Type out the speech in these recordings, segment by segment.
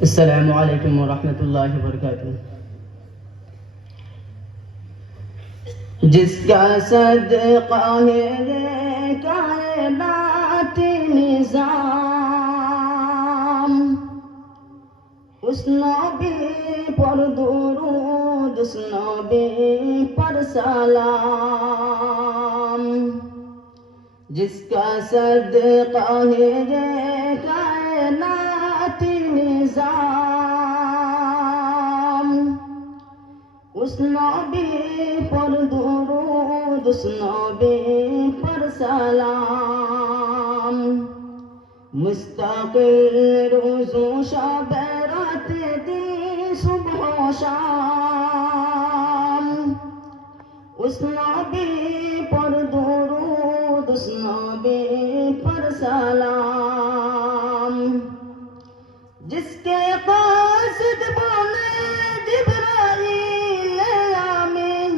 السلام علیکم ورحمۃ اللہ وبرکاتہ۔ جس کا صدقہ ہے یہ کائنات نظام، اس نبی پر درود، اس نبی پر سلام۔ جس کا صدقہ ہے یہ کائنات نظام، اس نبی پر درود، اس نبی پر سلام۔ مستقل روز و شب، رات دن صبح و شام، اس نبی پر درود، اس نبی پر سلام۔ جس کے قاصد بولے جبرائیل آمین،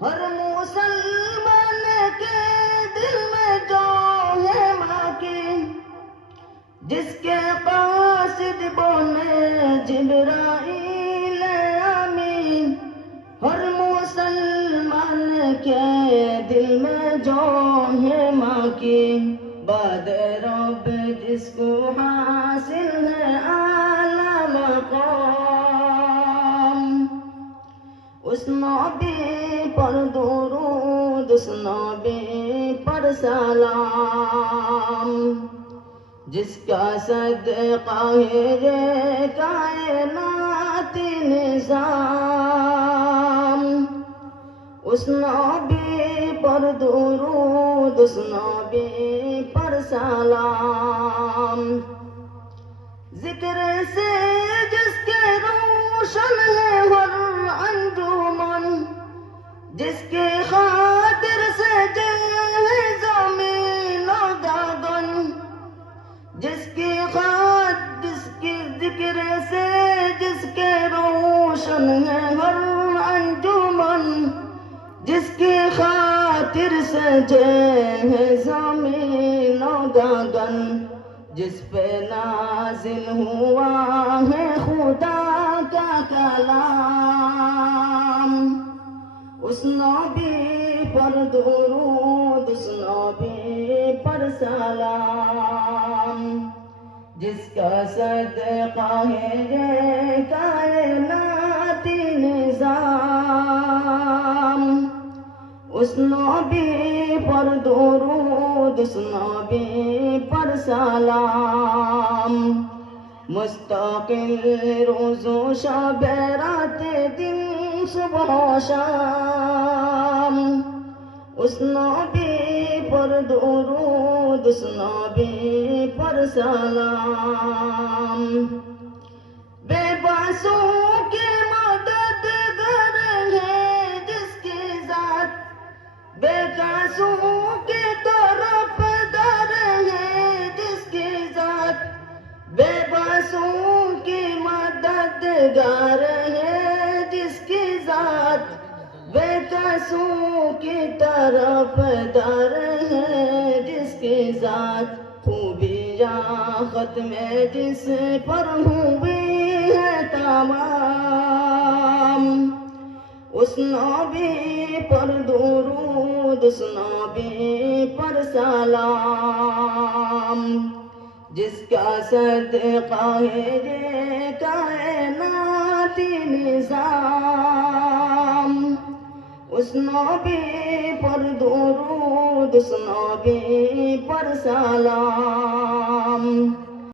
ہر مسلمان کے دل میں جو ہے ماکین۔ جس کے قاصد بولے جبرائیل آمین، ہر مسلمان کے دل میں جو ہے ماکین۔ بعد رب جس کو حاصل ہے اعلیٰ مقام، اس نبی پر درود، اس نبی پر سلام۔ جس کا صدقہ ہے یہ کائنات نظام، اس نبی پر درود، اس نبی پر سلام۔ ذکر سے جس کے روشن ہے ہر انجمن، جس کی خاطر سے جل ہے زمین و گگن، جس کی ذکر سے جس کے روشن ہے ہر انجمن، جس کی خاطر سے جل ہے زمین و گگن، جس پہ نازل ہوا ہے خدا کا کلام، اس نبی پر درود، اس نبی پر سلام۔ جس کا صدقہ ہے یہ کائنات نظام، اس نبی پر درود، اس نبی پر سلام۔ مستقل روز و شب، رات دن صبح و شام، اس نبی پر درود، اس نبی پر سلام۔ بے بسوں کی مددگار ہے جس کی ذات، بے قاسوں کی طرف دار ہے جس کی ذات، بے بسوں کی مددگار ہے جس کی ذات، بے قاسوں کی طرف دار ہے جس کی ذات۔ خوبیاں ختم جس پر ہوئی ہے تمام، اس نبی پر درود، اس نبی پر سلام۔ جس کا صدقہ ہے یہ کائنات نظام، اس نبی پر درود، اس نبی پر سلام۔